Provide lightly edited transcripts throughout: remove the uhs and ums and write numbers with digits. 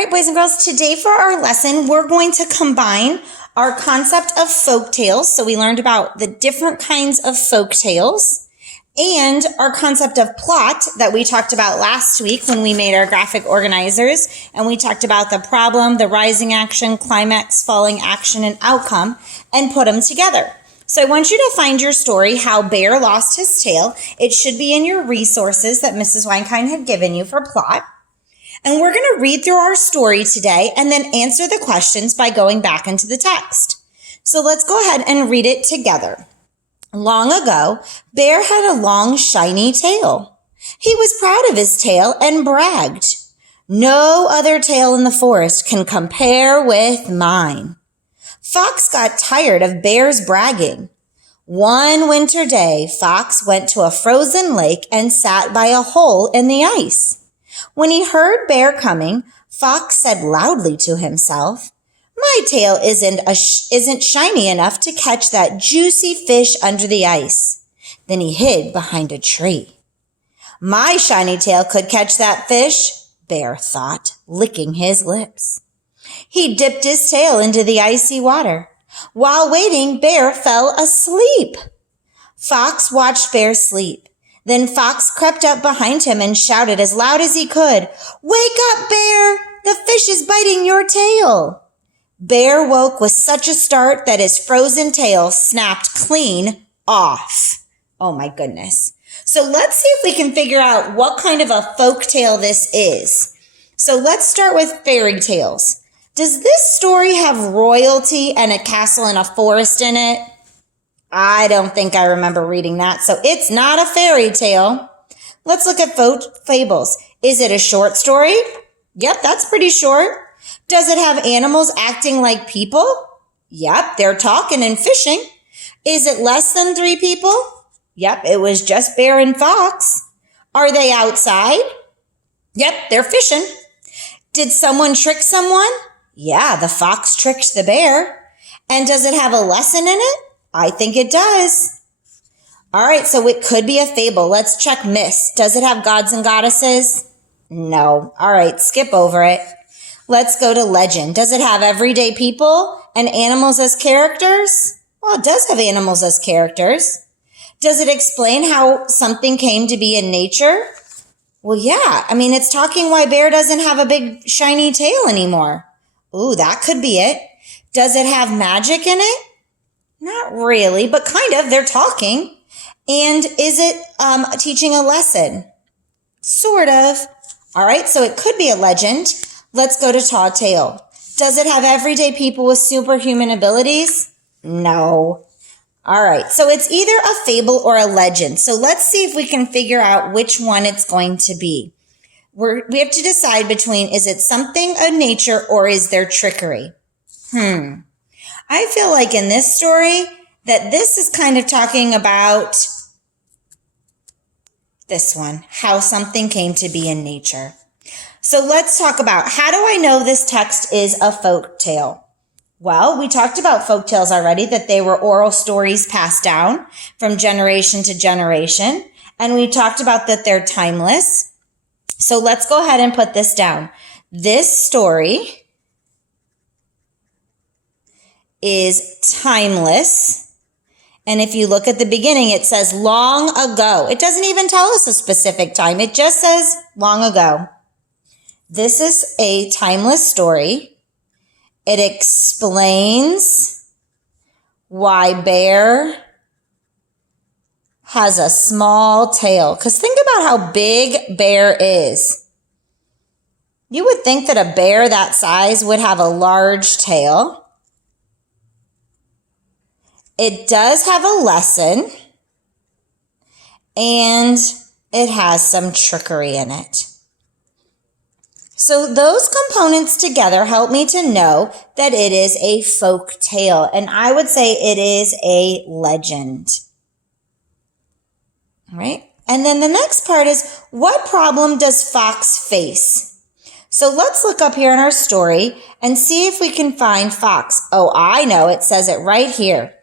right, boys and girls, today for our lesson, we're going to combine our concept of folk tales. So we learned about the different kinds of folk tales and our concept of plot that we talked about last week when we made our graphic organizers. And we talked about the problem, the rising action, climax, falling action, and outcome, and put them together. So I want you to find your story, How Bear Lost His Tail. It should be in your resources that Mrs. Weinkind had given you for plot. And we're going to read through our story today and then answer the questions by going back into the text. So let's go ahead and read it together. Long ago, Bear had a long, shiny tail. He was proud of his tail and bragged, "No other tail in the forest can compare with mine." Fox got tired of Bear's bragging. One winter day, Fox went to a frozen lake and sat by a hole in the ice. When he heard Bear coming, Fox said loudly to himself, "My tail isn't shiny enough to catch that juicy fish under the ice." Then he hid behind a tree. "My shiny tail could catch that fish," Bear thought, licking his lips. He dipped his tail into the icy water. While waiting, Bear fell asleep. Fox watched Bear sleep. Then Fox crept up behind him and shouted as loud as he could, "Wake up, Bear! The fish is biting your tail!" Bear woke with such a start that his frozen tail snapped clean off. Oh my goodness. So let's see if we can figure out what kind of a folk tale this is. So let's start with fairy tales. Does this story have royalty and a castle and a forest in it? I don't think I remember reading that, so it's not a fairy tale. Let's look at fables. Is it a short story? Yep, that's pretty short. Does it have animals acting like people? Yep, they're talking and fishing. Is it less than 3 people? Yep, it was just Bear and Fox. Are they outside? Yep, they're fishing. Did someone trick someone? Yeah, the fox tricked the bear. And does it have a lesson in it? I think it does. All right, so it could be a fable. Let's check myths. Does it have gods and goddesses? No. All right, skip over it. Let's go to legend. Does it have everyday people and animals as characters? Well, it does have animals as characters. Does it explain how something came to be in nature? Well, yeah. I mean, it's talking why Bear doesn't have a big shiny tail anymore. Ooh, that could be it. Does it have magic in it? Not really, but kind of. They're talking. And is it teaching a lesson? Sort of. All right, so it could be a legend. Let's go to Tall Tale. Does it have everyday people with superhuman abilities? No. All right, so it's either a fable or a legend. So let's see if we can figure out which one it's going to be. We have to decide between, is it something of nature or is there trickery? I feel like in this story that this is kind of talking about this one, how something came to be in nature. So let's talk about, how do I know this text is a folk tale? Well, we talked about folk tales already, that they were oral stories passed down from generation to generation. And we talked about that they're timeless. So let's go ahead and put this down. This story is timeless. And if you look at the beginning, it says long ago. It doesn't even tell us a specific time. It just says long ago. This is a timeless story. It explains why Bear has a small tail. Because think about how big Bear is. You would think that a bear that size would have a large tail. It does have a lesson, and it has some trickery in it. So those components together help me to know that it is a folk tale, and I would say it is a legend. All right, and then the next part is, what problem does Fox face? So let's look up here in our story and see if we can find Fox. Oh, I know, it says it right here.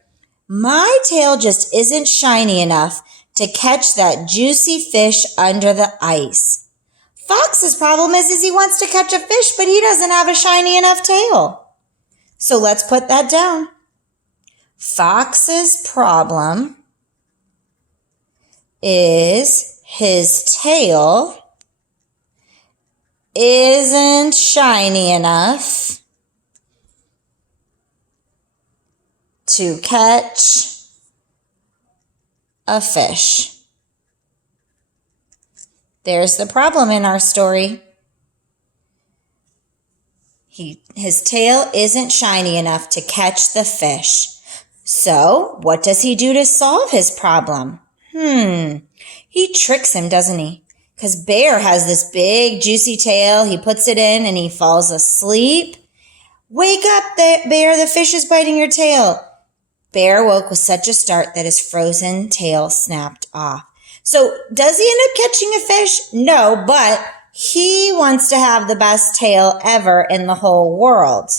My tail just isn't shiny enough to catch that juicy fish under the ice. Fox's problem is he wants to catch a fish, but he doesn't have a shiny enough tail. So let's put that down. Fox's problem is his tail isn't shiny enough to catch a fish. There's the problem in our story. His tail isn't shiny enough to catch the fish. So, what does he do to solve his problem? He tricks him, doesn't he? Because Bear has this big, juicy tail. He puts it in and he falls asleep. Wake up, Bear, the fish is biting your tail. Bear woke with such a start that his frozen tail snapped off. So does he end up catching a fish? No, but he wants to have the best tail ever in the whole world.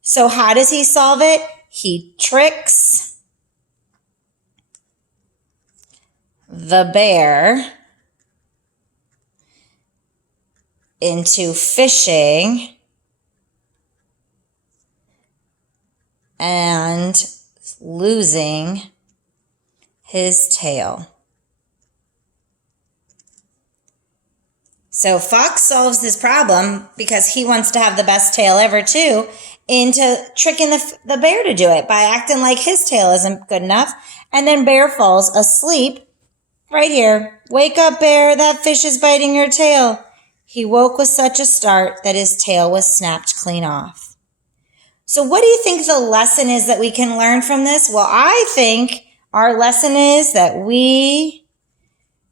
So how does he solve it? He tricks the bear into fishing and losing his tail. So Fox solves his problem because he wants to have the best tail ever too, into tricking the bear to do it by acting like his tail isn't good enough. And then Bear falls asleep right here. Wake up, Bear, that fish is biting your tail. He woke with such a start that his tail was snapped clean off. So what do you think the lesson is that we can learn from this? Well, I think our lesson is that we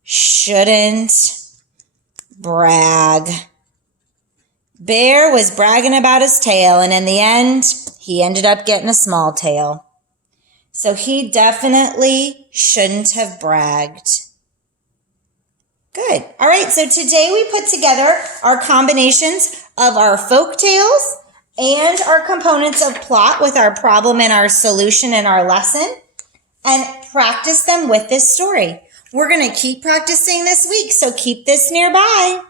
shouldn't brag. Bear was bragging about his tail, and in the end, he ended up getting a small tail. So he definitely shouldn't have bragged. Good. All right, so today we put together our combinations of our folk tales and our components of plot with our problem and our solution and our lesson, and practice them with this story. We're going to keep practicing this week, so keep this nearby.